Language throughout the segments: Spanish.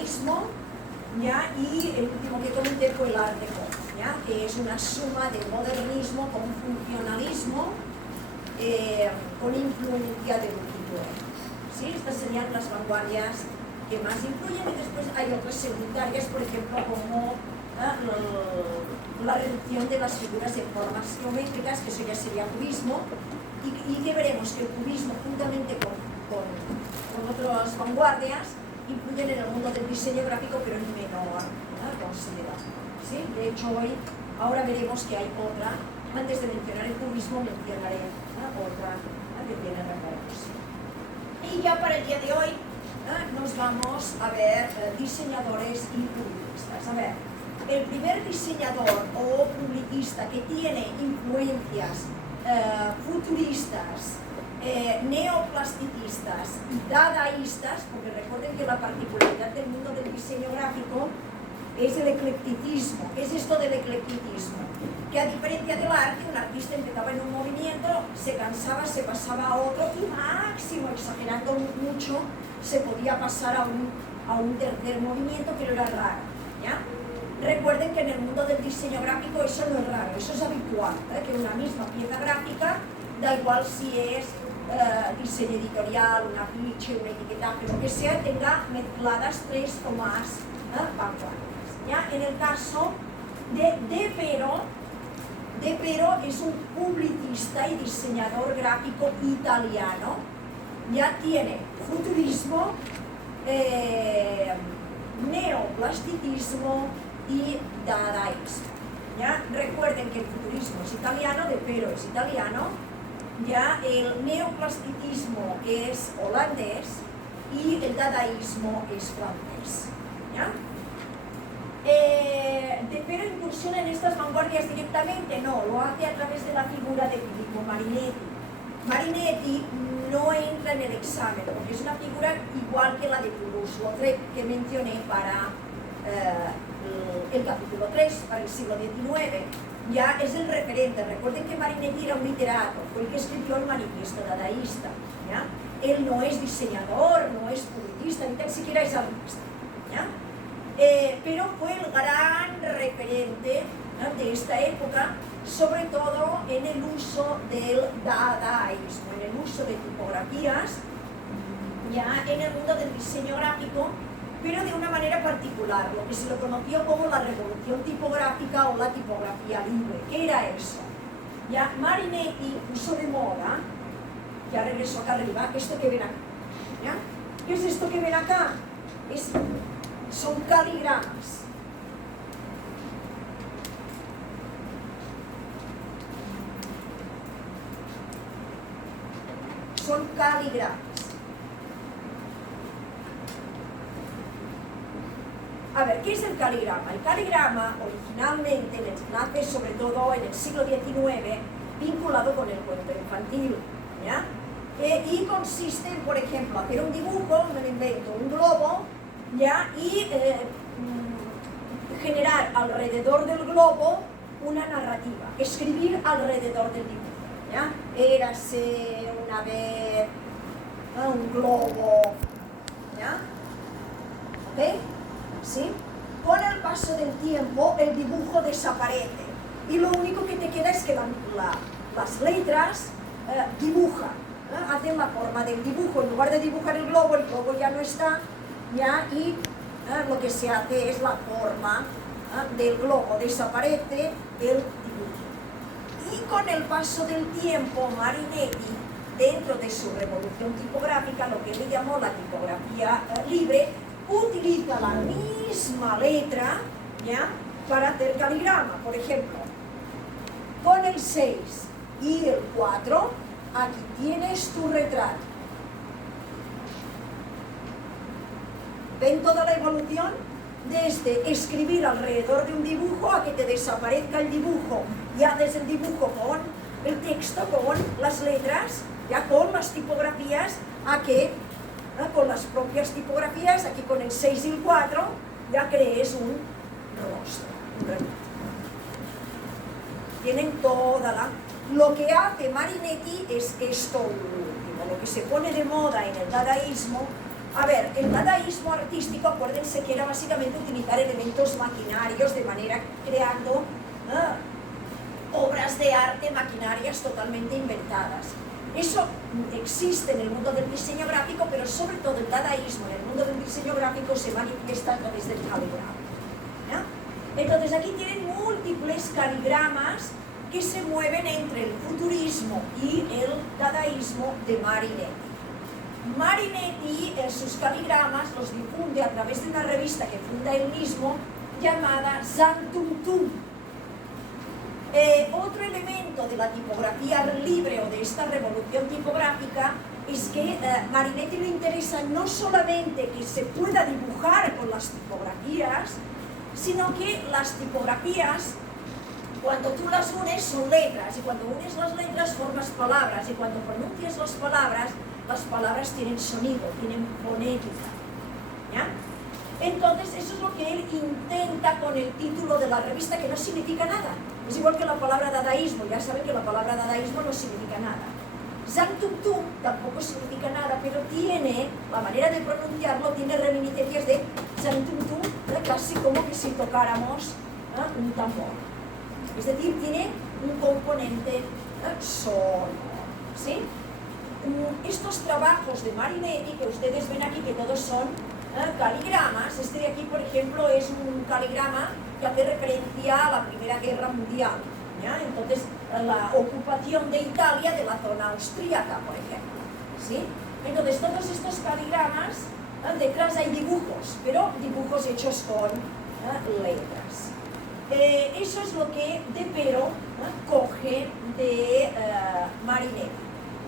dadaísmo, ¿ya? Y el último que comenté fue el Art Deco, ¿ya? Que es una suma de modernismo con funcionalismo, con influencia de pintura. ¿Sí? Estas serían las vanguardias que más influyen, y después hay otras secundarias, por ejemplo, como la reducción de las figuras en formas geométricas, que eso ya sería cubismo, y que veremos que el cubismo, juntamente con otras vanguardias, influyen en el mundo del diseño gráfico, pero en menor consideración. ¿Sí? De hecho, ahora veremos que hay otra. Antes de mencionar el cubismo, mencionaré otra que tiene referencia. Y ya para el día de hoy nos vamos a ver diseñadores y publicistas. A ver, el primer diseñador o publicista que tiene influencias futuristas, neoplasticistas y dadaístas, porque recuerden que la particularidad del mundo del diseño gráfico es el eclecticismo, es esto del eclecticismo, que a diferencia del arte, un artista empezaba en un movimiento, se cansaba, se pasaba a otro y máximo, exagerando mucho, se podía pasar a un tercer movimiento, pero era raro, ¿ya? Recuerden que en el mundo del diseño gráfico eso no es raro, eso es habitual, que una misma pieza gráfica, da igual si es diseño editorial, un afiche, un etiquetaje, lo que sea, tenga mezcladas 3 o más vanguardias, ¿ya? En el caso de Pero es un publicista y diseñador gráfico italiano, ya tiene futurismo, neoplasticismo y dadaísmo. ¿Ya? Recuerden que el futurismo es italiano, De Pero es italiano, ya el neoplasticismo es holandés y el dadaísmo es francés. ¿Ya? De Pero incursiona en estas vanguardias directamente, no, lo hace a través de la figura de Filippo Marinetti. Marinetti no entra en el examen, porque es una figura igual que la de Toulouse-Lautrec que mencioné para el capítulo 3, para el siglo XIX. Ya es el referente. Recuerden que Marinetti era un literato, fue el que escribió el manifiesto dadaísta. ¿Ya? Él no es diseñador, no es publicista, ni tan siquiera es artista. ¿Ya? Pero fue el gran referente de esta época, sobre todo en el uso del dadaísmo, en el uso de tipografías, ya en el mundo del diseño gráfico, pero de una manera particular, lo que se lo conoció como la revolución tipográfica o la tipografía libre. ¿Qué era eso? Ya Marinetti puso de moda, ya regresó acá arriba, esto que ven acá. ¿Ya? ¿Qué es esto que ven acá? Son caligramas. Son caligramas. A ver, ¿qué es el caligrama? El caligrama originalmente nace sobre todo en el siglo XIX, vinculado con el cuento infantil, ¿ya? Y consiste en, por ejemplo, hacer un dibujo, me lo invento, un globo, ¿ya? Y generar alrededor del globo una narrativa, escribir alrededor del dibujo, ¿ya? Érase una vez un globo, ¿ya? ¿Ok? ¿Sí? Con el paso del tiempo el dibujo desaparece y lo único que te queda es que las letras dibujan, hacen la forma del dibujo. En lugar de dibujar el globo ya no está, ¿ya? Y lo que se hace es la forma del globo, desaparece el dibujo. Y con el paso del tiempo Marinetti, dentro de su revolución tipográfica, lo que él llamó la tipografía libre, utiliza la misma letra, ¿ya? Para hacer caligrama. Por ejemplo, con el 6 y el 4, aquí tienes tu retrato. ¿Ven toda la evolución? Desde escribir alrededor de un dibujo a que te desaparezca el dibujo y haces el dibujo con el texto, con las letras, ya con las tipografías, a que con las propias tipografías, aquí con el 6 y el 4, ya crees un rostro, un retrato. Tienen toda la... Lo que hace Marinetti es esto último, lo que se pone de moda en el dadaísmo A ver, el dadaísmo artístico, acuérdense que era básicamente utilizar elementos maquinarios de manera creando obras de arte, maquinarias totalmente inventadas. Eso existe en el mundo del diseño gráfico, pero sobre todo el dadaísmo en el mundo del diseño gráfico se manifiesta a través del caligrama. Entonces aquí tienen múltiples caligramas que se mueven entre el futurismo y el dadaísmo de Marinetti. Marinetti sus caligramas los difunde a través de una revista que funda él mismo llamada Zantuntum. Otro elemento de la tipografía libre o de esta revolución tipográfica es que Marinetti le interesa no solamente que se pueda dibujar con las tipografías, sino que las tipografías, cuando tú las unes, son letras, y cuando unes las letras formas palabras, y cuando pronuncias las palabras tienen sonido, tienen fonética. ¿Ya? Entonces, eso es lo que él intenta con el título de la revista, que no significa nada. Es igual que la palabra dadaísmo, ya saben que la palabra dadaísmo no significa nada. Zantuntum tampoco significa nada, pero tiene, la manera de pronunciarlo, tiene reminiscencias de Zantuntum, casi como que si tocáramos un tambor. Es decir, tiene un componente sonoro, ¿sí? Estos trabajos de Marinetti, que ustedes ven aquí, que todos son caligramas, este de aquí, por ejemplo, es un caligrama que hace referencia a la Primera Guerra Mundial, ¿ya? Entonces, la ocupación de Italia de la zona austríaca, por ejemplo, ¿sí? Entonces, todos estos caligramas, detrás hay dibujos, pero dibujos hechos con letras. Eso es lo que De Pero coge de Marinetti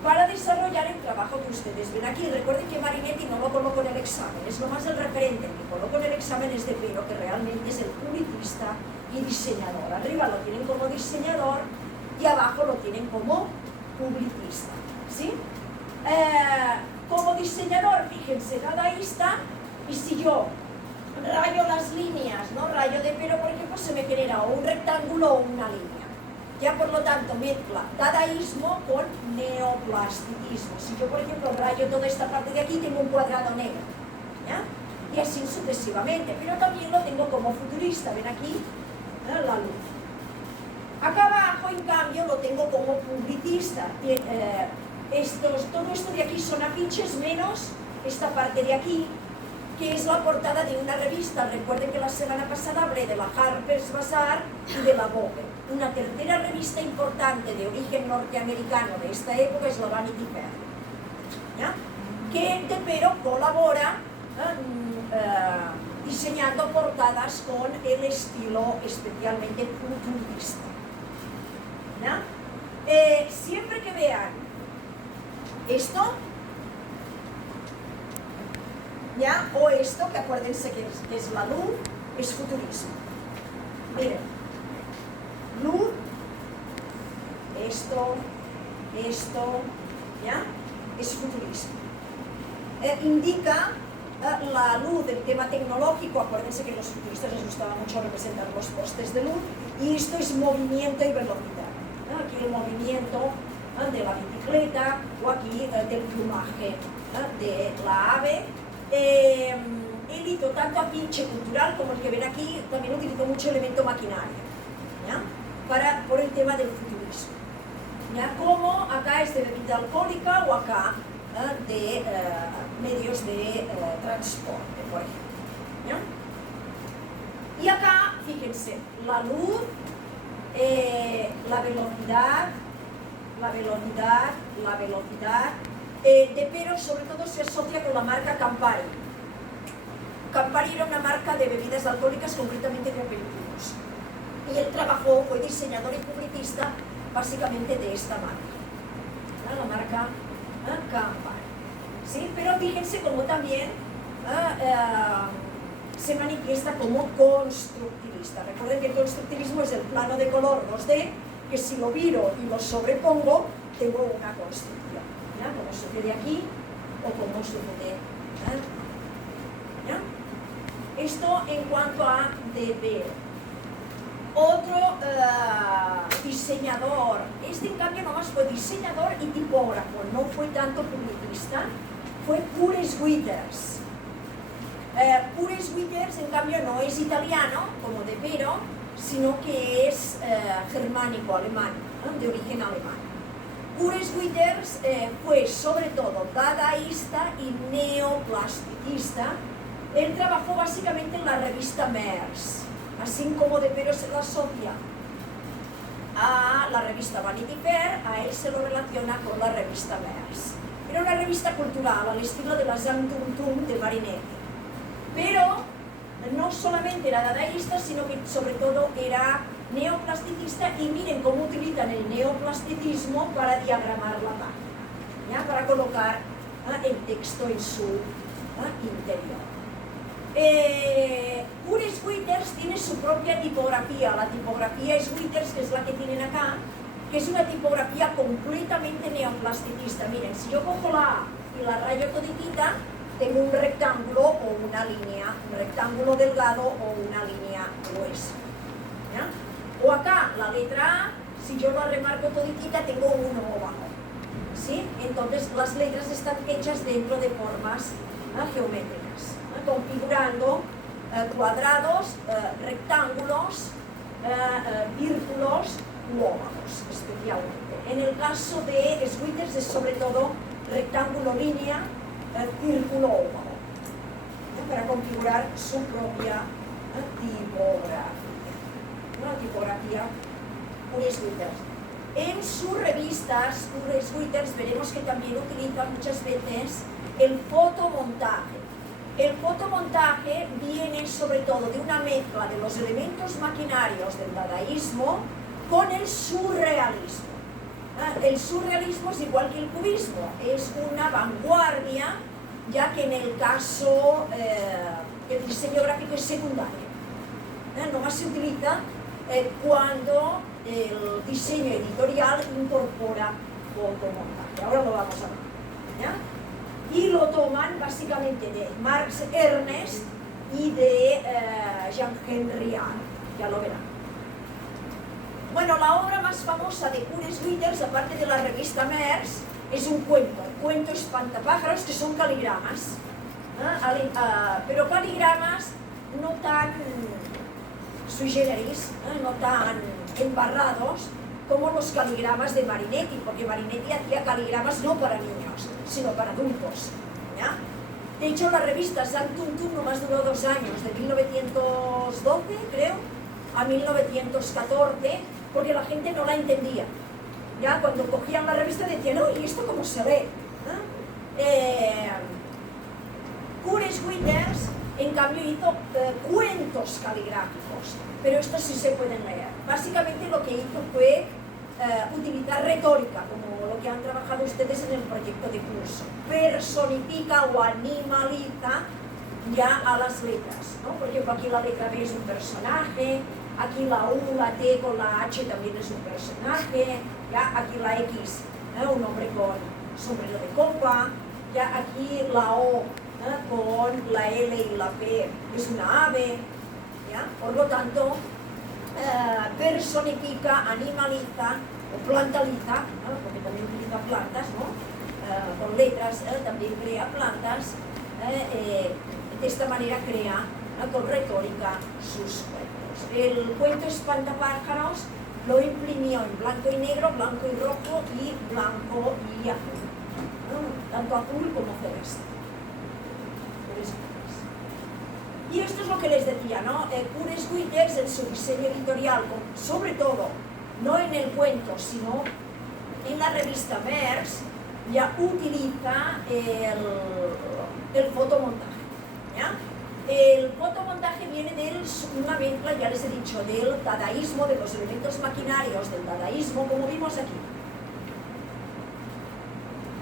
para desarrollar el trabajo que ustedes ven aquí. Recuerden que Marinetti no lo colocó en el examen, es lo más el referente. El que colocó en el examen es De Pero, que realmente es el publicista y diseñador. Arriba lo tienen como diseñador y abajo lo tienen como publicista, ¿sí? Como diseñador, fíjense, dadaísta, y si yo rayo las líneas, ¿no? Rayo De Pero, por ejemplo, se me genera o un rectángulo o una línea. Ya, por lo tanto, mezcla dadaísmo con neoplasticismo. Si yo, por ejemplo, rayo toda esta parte de aquí, tengo un cuadrado negro, ¿ya? Y así sucesivamente, pero también lo tengo como futurista. Ven aquí, la luz. Acá abajo, en cambio, lo tengo como publicista. Todo esto de aquí son afiches, menos esta parte de aquí, que es la portada de una revista. Recuerden que la semana pasada hablé de la Harper's Bazaar y de la Vogue. Una tercera revista importante de origen norteamericano de esta época es la Vanity Fair, ¿ya? Que De Pero colabora diseñando portadas con el estilo especialmente futurista, ¿ya? Siempre que vean esto, ¿ya? O esto, que acuérdense que es la luz, es futurismo. Miren, luz, esto, ¿ya? Es futurismo. Indica la luz, el tema tecnológico. Acuérdense que a los futuristas les gustaba mucho representar los postes de luz, y esto es movimiento y velocidad. Aquí el movimiento de la bicicleta, o aquí del plumaje de la ave. Él hizo tanto afiche cultural como el que ven aquí, también utilizó mucho elemento maquinario, ¿ya? Por el tema del futurismo, ¿ya? Como acá es de bebida alcohólica, o acá de medios de transporte, por ejemplo, ¿ya? Y acá, fíjense, la luz, la velocidad, De Pero sobre todo se asocia con la marca Campari. Campari era una marca de bebidas alcohólicas, concretamente de aperitivos. Y él trabajó, fue diseñador y publicista básicamente de esta marca, ¿no? La marca Campari, ¿sí? Pero fíjense cómo también se manifiesta como constructivista. Recuerden que el constructivismo es el plano de color 2D, que si lo viro y lo sobrepongo, tengo una construcción, ¿ya? Como sucede aquí o como sucede, ¿ya? Esto en cuanto a De Pero. Otro diseñador, este en cambio nomás fue diseñador y tipógrafo, no fue tanto publicista, fue Pures Withers. Pures Withers, en cambio, no es italiano, como De Pero, sino que es germánico, alemán, ¿no? De origen alemán. Pures Withers fue sobre todo dadaísta y neoplasticista. Él trabajó básicamente en la revista Mers, así como De Pero se lo asocia a la revista Vanity Fair, a él se lo relaciona con la revista Mers. Era una revista cultural al estilo de la Zam Tum Tum de Marinetti, pero no solamente era dadaísta, sino que sobre todo era neoplasticista, y miren cómo utilizan el neoplasticismo para diagramar la página, ¿ya? Para colocar el texto en su interior. Pures Withers tiene su propia tipografía. La tipografía es Withers, que es la que tienen acá, que es una tipografía completamente neoplasticista. Miren, si yo cojo la A y la rayo toditita, tengo un rectángulo o una línea, un rectángulo delgado o una línea gruesa, ¿ya? O acá, la letra A, si yo la remarco toditita, tengo un óvalo, ¿sí? Entonces las letras están hechas dentro de formas geométricas, configurando cuadrados, rectángulos, círculos u óvalos, especialmente. En el caso de Withers es sobre todo rectángulo, línea, círculo, óvalo, para configurar su propia tipografía. Una tipografía Pures Withers. En sus revistas, Pures Withers, veremos que también utiliza muchas veces el fotomontaje. El fotomontaje viene sobre todo de una mezcla de los elementos maquinarios del dadaísmo con el surrealismo. El surrealismo es igual que el cubismo, es una vanguardia, ya que en el caso el diseño gráfico es secundario. Nomás se utiliza cuando el diseño editorial incorpora fotomontaje. Ahora lo vamos a ver, ¿ya? Y lo toman básicamente de Marx Ernest y de Jean-Henri Arndt, ya lo verán. Bueno, la obra más famosa de Pures Withers, aparte de la revista Mers, es un cuento Espantapájaros, que son caligramas, pero caligramas no tan sui generis, no tan embarrados como los caligramas de Marinetti, porque Marinetti hacía caligramas no para niños, sino para adultos, ¿ya? De hecho, la revista Zam Tum Tum nomás duró 2 años, de 1912, creo, a 1914, porque la gente no la entendía. Ya cuando cogían la revista decían, no, ¿y esto cómo se lee? Pures Withers, en cambio, hizo cuentos caligráficos, pero estos sí se pueden leer. Básicamente lo que hizo fue utilizar retórica, como lo que han trabajado ustedes en el proyecto de curso. Personifica o animaliza ya a las letras, ¿no? Por ejemplo, aquí la letra B es un personaje, aquí la U, la T con la H también es un personaje, ya aquí la X, un hombre con sombrero de copa, ya aquí la O con la L y la P es una ave, ¿ya? Por lo tanto, personifica, animaliza o plantaliza, porque también utiliza plantas, ¿no? Con letras también crea plantas, de esta manera crea con retórica sus cuentos. El cuento Espantapájaros lo imprimió en blanco y negro, blanco y rojo y blanco y azul, tanto azul como celeste. Y esto es lo que les decía, ¿no? Pures Withers en su diseño editorial, sobre todo, no en el cuento, sino en la revista Mers, ya utiliza el fotomontaje, ¿ya? El fotomontaje viene de una mezcla, ya les he dicho, del dadaísmo, de los elementos maquinarios del dadaísmo, como vimos aquí.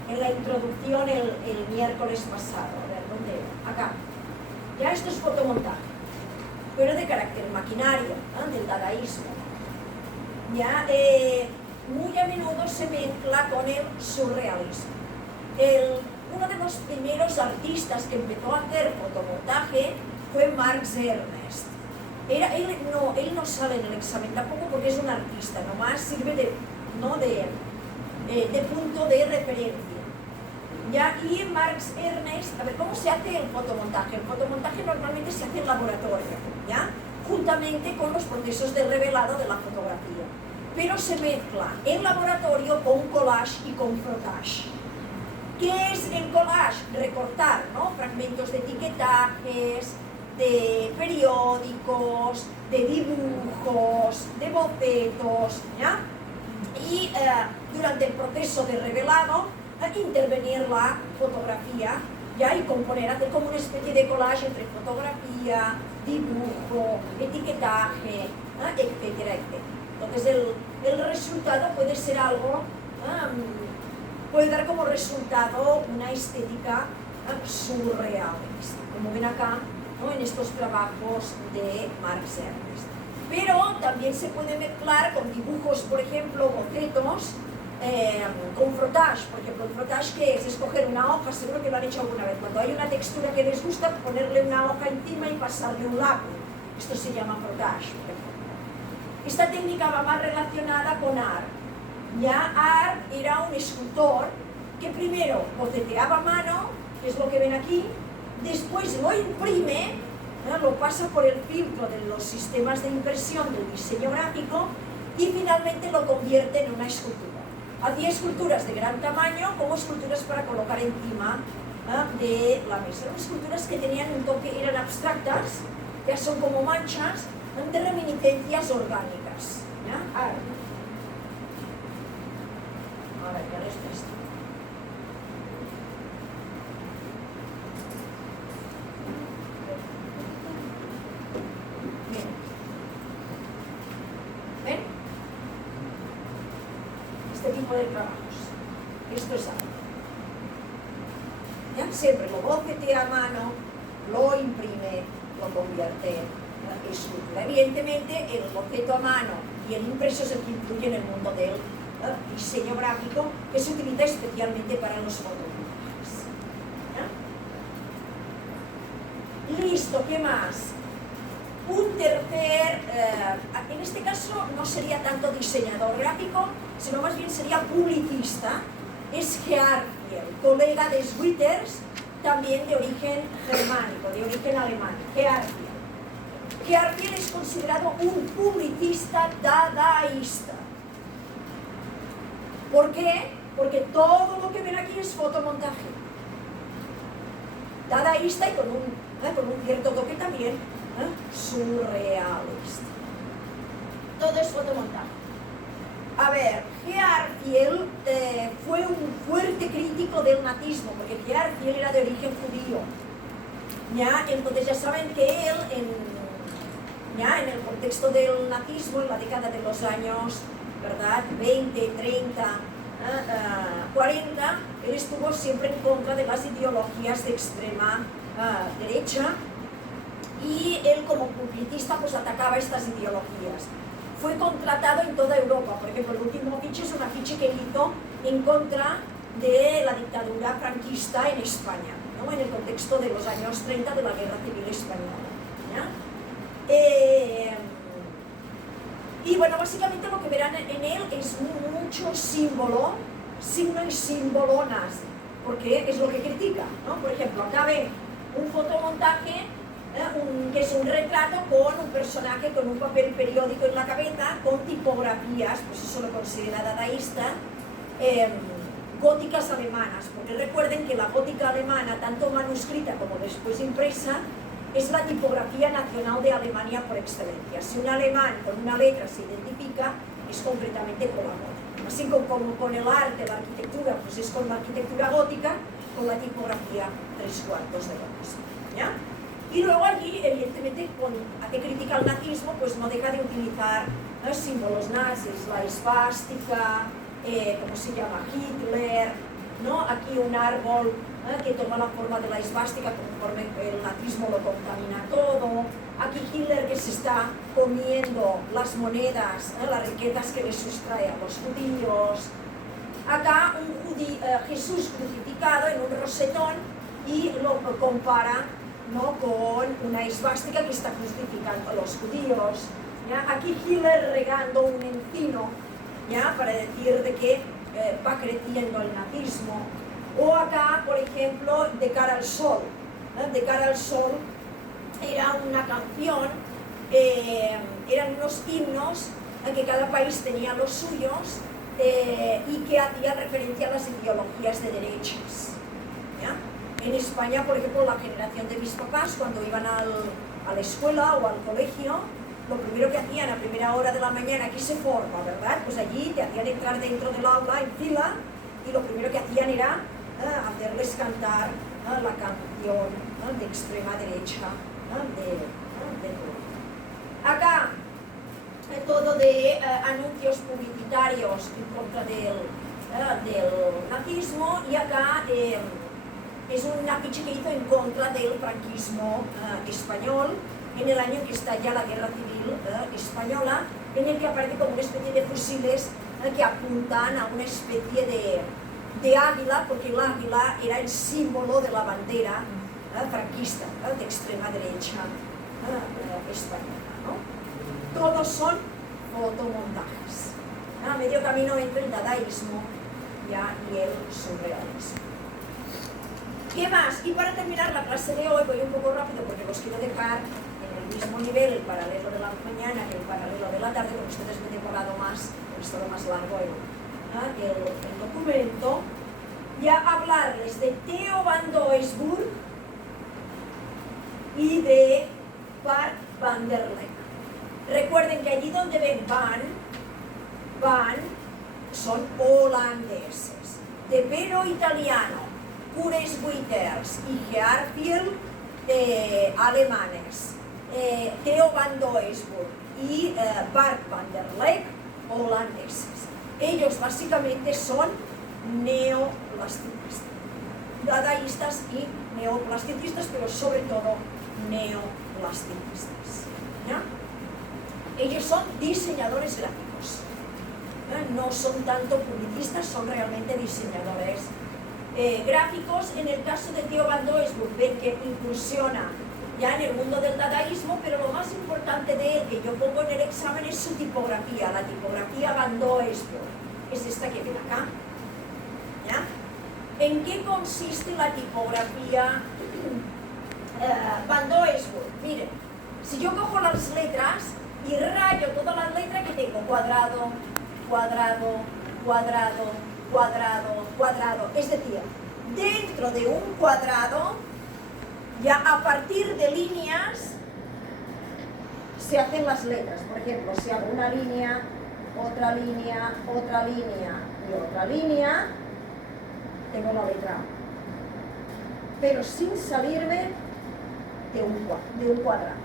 En la introducción el miércoles pasado, a ver, ¿dónde era? Acá. Ya esto es fotomontaje, pero de carácter maquinario, del dadaísmo. Ya, muy a menudo se mezcla con el surrealismo. Uno de los primeros artistas que empezó a hacer fotomontaje fue Marx Ernest. Él no sale en el examen tampoco porque es un artista, nomás sirve de punto de referencia. ¿ya? Y Marx Ernest, a ver, ¿cómo se hace el fotomontaje? El fotomontaje normalmente se hace en laboratorio, ¿ya? Juntamente con los procesos de revelado de la fotografía. Pero se mezcla en laboratorio con collage y con frotage. ¿Qué es el collage? Recortar, ¿no? Fragmentos de etiquetajes, de periódicos, de dibujos, de bocetos, ¿ya? Y durante el proceso de revelado, intervenir la fotografía, ¿ya? Y componer, hacer como una especie de collage entre fotografía, dibujo, etiquetaje, etcétera, etcétera. Entonces el resultado puede ser algo, puede dar como resultado una estética surrealista, como ven acá, ¿no? En estos trabajos de Marx Ernest. Pero también se puede mezclar con dibujos, por ejemplo, bocetos, con frotage. Por ejemplo, el frotage, ¿qué es? Escoger una hoja, seguro que lo han hecho alguna vez. Cuando hay una textura que les gusta, ponerle una hoja encima y pasarle un lápiz. Esto se llama frotage, por ejemplo. Esta técnica va más relacionada con Art. Ya Art era un escultor que primero boceteaba a mano, que es lo que ven aquí, después lo imprime, ¿no? Lo pasa por el filtro de los sistemas de impresión del diseño gráfico y finalmente lo convierte en una escultura. Hacía esculturas de gran tamaño como esculturas para colocar encima de la mesa. Eran esculturas que tenían un toque, eran abstractas, ya son como manchas de reminiscencias orgánicas. ¿Ya? Art. A ver, ¿qué es esto? Bien. ¿Ven? Este tipo de trabajos. Esto es arte. ¿Ya? Siempre lo bocetea a mano, lo imprime, lo convierte en escultura. Evidentemente, el boceto a mano y el impreso es el que influye en el mundo del diseño gráfico, que se utiliza especialmente para los fotomontajes. Listo, ¿qué más? Un tercer, en este caso no sería tanto diseñador gráfico, sino más bien sería publicista, es Gearfiel, colega de Schwitters, también de origen germánico, de origen alemán, Gearfiel. Gearfiel es considerado un publicista dadaísta. ¿Por qué? Porque todo lo que ven aquí es fotomontaje. Dadaísta y con un cierto toque también surrealista. Todo es fotomontaje. A ver, Gearfiel fue un fuerte crítico del nazismo, porque Gearfiel era de origen judío. ¿Ya? Entonces ya saben que él, en el contexto del nazismo, en la década de los años, ¿verdad? 20, 30, 40, él estuvo siempre en contra de las ideologías de extrema derecha y él como publicista pues atacaba estas ideologías. Fue contratado en toda Europa, por ejemplo, el último afiche es un afiche que hizo en contra de la dictadura franquista en España, ¿no? En el contexto de los años 30 de la Guerra Civil Española, ¿ya? Y bueno, básicamente lo que verán en él es mucho símbolo, signo y símbolo nazi, porque es lo que critica, ¿no? Por ejemplo, acá ven un fotomontaje, que es un retrato con un personaje con un papel periódico en la cabeza, con tipografías, pues eso lo considera dadaísta, góticas alemanas, porque recuerden que la gótica alemana, tanto manuscrita como después impresa, es la tipografía nacional de Alemania por excelencia. Si un alemán con una letra se identifica, es completamente con la gótica. Así como con el arte, la arquitectura, pues es con la arquitectura gótica, con la tipografía 3/4 de gótica, ¿ya? Y luego allí, evidentemente, hace crítica al nazismo, pues no deja de utilizar símbolos nazis, la esvástica, ¿cómo se llama? Hitler, ¿no? Aquí un árbol que toma la forma de la esvástica conforme el nazismo lo contamina todo. Aquí Hitler que se está comiendo las monedas, las riquezas que le sustrae a los judíos. Acá Jesús crucificado en un rosetón y lo compara, ¿no? Con una esvástica que está crucificando a los judíos, ¿ya? Aquí Hitler regando un encino, ¿ya? Para decir de que va creciendo el nazismo. O acá, por ejemplo, De cara al sol. De cara al sol era una canción, eran unos himnos que cada país tenía los suyos y que hacían referencia a las ideologías de derechas. ¿Ya? En España, por ejemplo, la generación de mis papás, cuando iban a la escuela o al colegio, lo primero que hacían a primera hora de la mañana, aquí se forma, ¿verdad? Pues allí te hacían entrar dentro del aula en fila y lo primero que hacían era hacerles cantar la canción de extrema derecha de todo. Acá, todo de anuncios publicitarios en contra del nazismo, y acá es un afiche que hizo en contra del franquismo español en el año que estalla la Guerra Civil Española, en el que aparece como una especie de fusiles que apuntan a una especie de águila, porque el águila era el símbolo de la bandera franquista, de extrema derecha española, ¿no? Todos son fotomontajes, a medio camino entre el dadaísmo y el surrealismo. ¿Qué más? Y para terminar la clase de hoy, voy un poco rápido porque los quiero dejar en el mismo nivel, el paralelo de la mañana que el paralelo de la tarde, porque ustedes me han demorado más, he estado más largo el documento, y a hablarles de Theo van Doesburg y de Bart van der Leck. Recuerden que allí donde ven van son holandeses, de pelo italiano, Curesbuiters y Gearfield alemanes, Theo van Doesburg y Bart van der Leck holandeses. Ellos básicamente son neoplasticistas, dadaístas y neoplasticistas, pero sobre todo neoplasticistas. ¿Ya? Ellos son diseñadores gráficos, no son tanto publicistas, son realmente diseñadores gráficos. En el caso de Theo van Doesburg, ven que incursiona ya en el mundo del dadaísmo, pero lo más importante de él, que yo pongo en el examen, es su tipografía, la tipografía van Doesburg, es esta que ven acá. ¿Ya? ¿En qué consiste la tipografía van Doesburg? Miren, si yo cojo las letras y rayo todas las letras que tengo, cuadrado, cuadrado, cuadrado, cuadrado, cuadrado, es decir, dentro de un cuadrado, ya a partir de líneas se hacen las letras. Por ejemplo, si hago una línea, otra línea, otra línea y otra línea, tengo la letra A, pero sin salirme de un cuadrado.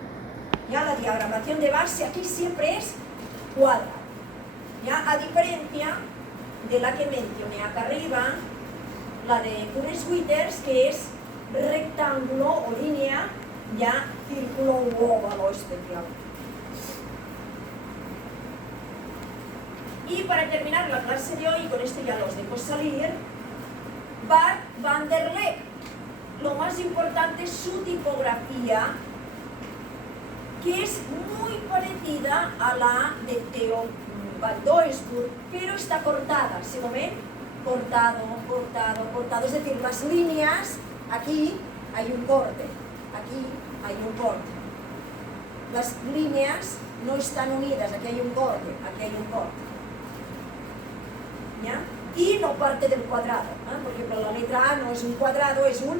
Ya la diagramación de base aquí siempre es cuadrado. Ya, a diferencia de la que mencioné acá arriba, la de Curesbuiters, que es rectángulo o línea, ya círculo u óvalo especial. Y para terminar la clase de hoy, con esto ya los dejo salir, Bart van der Leck. Lo más importante es su tipografía, que es muy parecida a la de Theo van Doesburg, pero está cortada, ¿se lo ven? Cortado, cortado, cortado, es decir, las líneas, aquí hay un corte, aquí hay un corte. Las líneas no están unidas, aquí hay un corte, aquí hay un corte. ¿Ya? Y no parte del cuadrado, ¿eh? Por ejemplo, la letra A no es un cuadrado, es un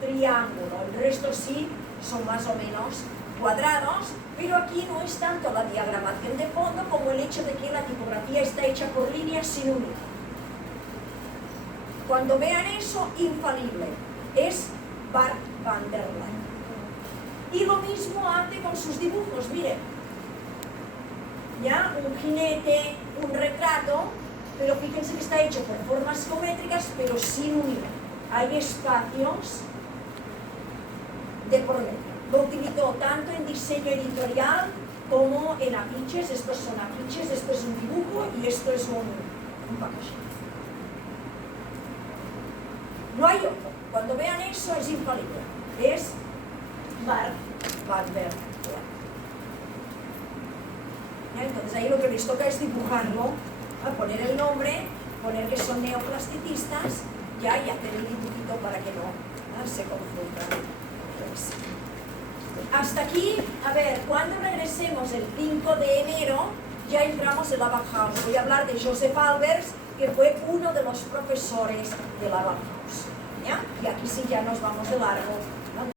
triángulo, el resto sí son más o menos cuadrados, pero aquí no es tanto la diagramación de fondo como el hecho de que la tipografía está hecha por líneas sin unir. Cuando vean eso, infalible, es Bart van der Leck. Y lo mismo hace con sus dibujos, miren, ya un jinete, un retrato, pero fíjense que está hecho por formas geométricas, pero sin unir. Hay espacios de por medio. Lo utilizó tanto en diseño editorial como en afiches. Estos son afiches, esto es un dibujo y esto es un packaging. No hay otro. Cuando vean eso es infalible. Es Bart van der Leck. Entonces ahí lo que les toca es dibujarlo, poner el nombre, poner que son neoplasticistas ya y hacer el dibujito para que no se confundan. Hasta aquí, a ver, cuando regresemos el 5 de enero, ya entramos en la Bauhaus. Voy a hablar de Joseph Albers, que fue uno de los profesores de la Bauhaus. ¿Ya? Y aquí sí ya nos vamos de largo